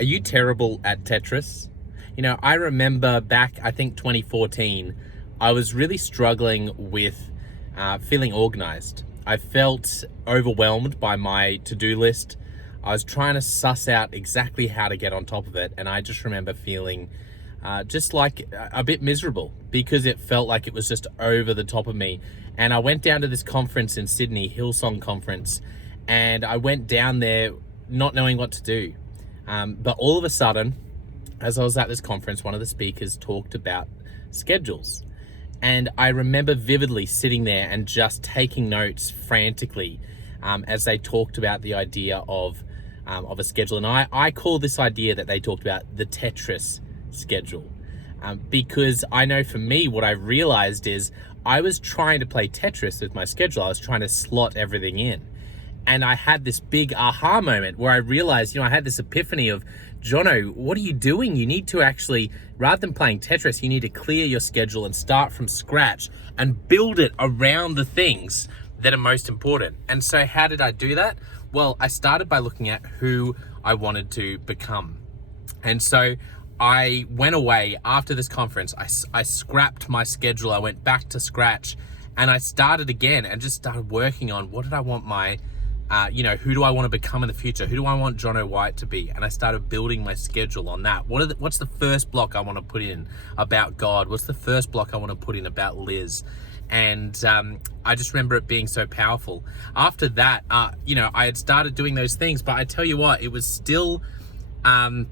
Are you terrible at Tetris? You know, I remember back, I think 2014, I was really struggling with feeling organized. I felt overwhelmed by my to-do list. I was trying to suss out exactly how to get on top of it, and I just remember feeling just like a bit miserable because it felt like it was just over the top of me. And I went down to this conference in Sydney, Hillsong Conference, and I went down there not knowing what to do. But all of a sudden, as I was at this conference, one of the speakers talked about schedules. And I remember vividly sitting there and just taking notes frantically as they talked about the idea of a schedule. And I call this idea that they talked about the Tetris schedule. Because I know for me, what I realized is I was trying to play Tetris with my schedule. I was trying to slot everything in. And I had this big aha moment where I realized, I had this epiphany of, Jonno, what are you doing? You need to actually, rather than playing Tetris, you need to clear your schedule and start from scratch and build it around the things that are most important. And so how did I do that? Well, I started by looking at who I wanted to become. And so I went away after this conference. I scrapped my schedule. I went back to scratch and I started again and just started working on what did I want my who do I want to become in the future? Who do I want Jonno White to be? And I started building my schedule on that. What's the first block I want to put in about God? What's the first block I want to put in about Liz? And I just remember it being so powerful. After that, I had started doing those things, but I tell you what, it was still, I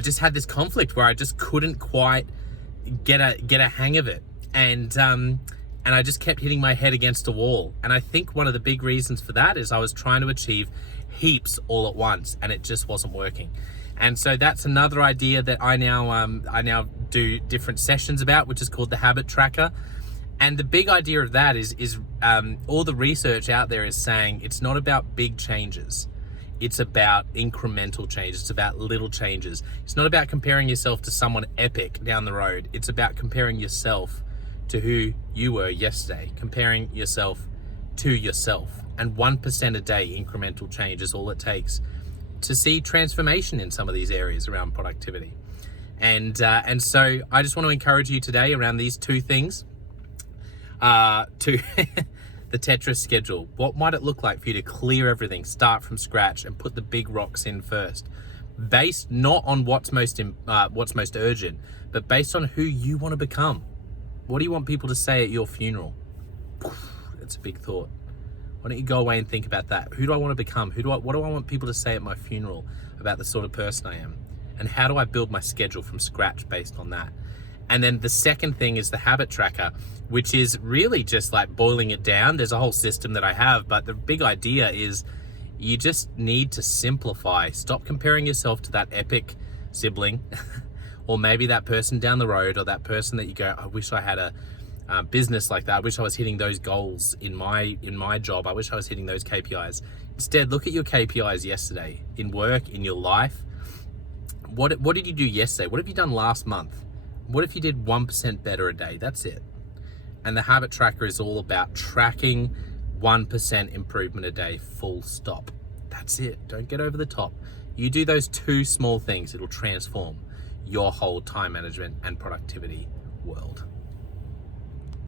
just had this conflict where I just couldn't quite get a hang of it. And I just kept hitting my head against a wall. And I think one of the big reasons for that is I was trying to achieve heaps all at once and it just wasn't working. And so that's another idea that I now do different sessions about, which is called the habit tracker. And the big idea of that is all the research out there is saying it's not about big changes. It's about incremental changes. It's about little changes. It's not about comparing yourself to someone epic down the road. It's about comparing yourself to who you were yesterday, comparing yourself to yourself. And 1% a day incremental change is all it takes to see transformation in some of these areas around productivity. And so I just want to encourage you today around these two things, to the Tetris schedule. What might it look like for you to clear everything, start from scratch and put the big rocks in first, based not on what's most urgent, but based on who you want to become. What do you want people to say at your funeral? It's a big thought. Why don't you go away and think about that? Who do I want to become? What do I want people to say at my funeral about the sort of person I am? And how do I build my schedule from scratch based on that? And then the second thing is the habit tracker, which is really just like boiling it down. There's a whole system that I have, but the big idea is you just need to simplify. Stop comparing yourself to that epic sibling or maybe that person down the road, or that person that you go, I wish I had a business like that. I wish I was hitting those goals in my job. I wish I was hitting those KPIs. Instead, look at your KPIs yesterday in work, in your life. What did you do yesterday? What have you done last month? What if you did 1% better a day? That's it. And the habit tracker is all about tracking 1% improvement a day, full stop. That's it. Don't get over the top. You do those two small things, it'll transform your whole time management and productivity world.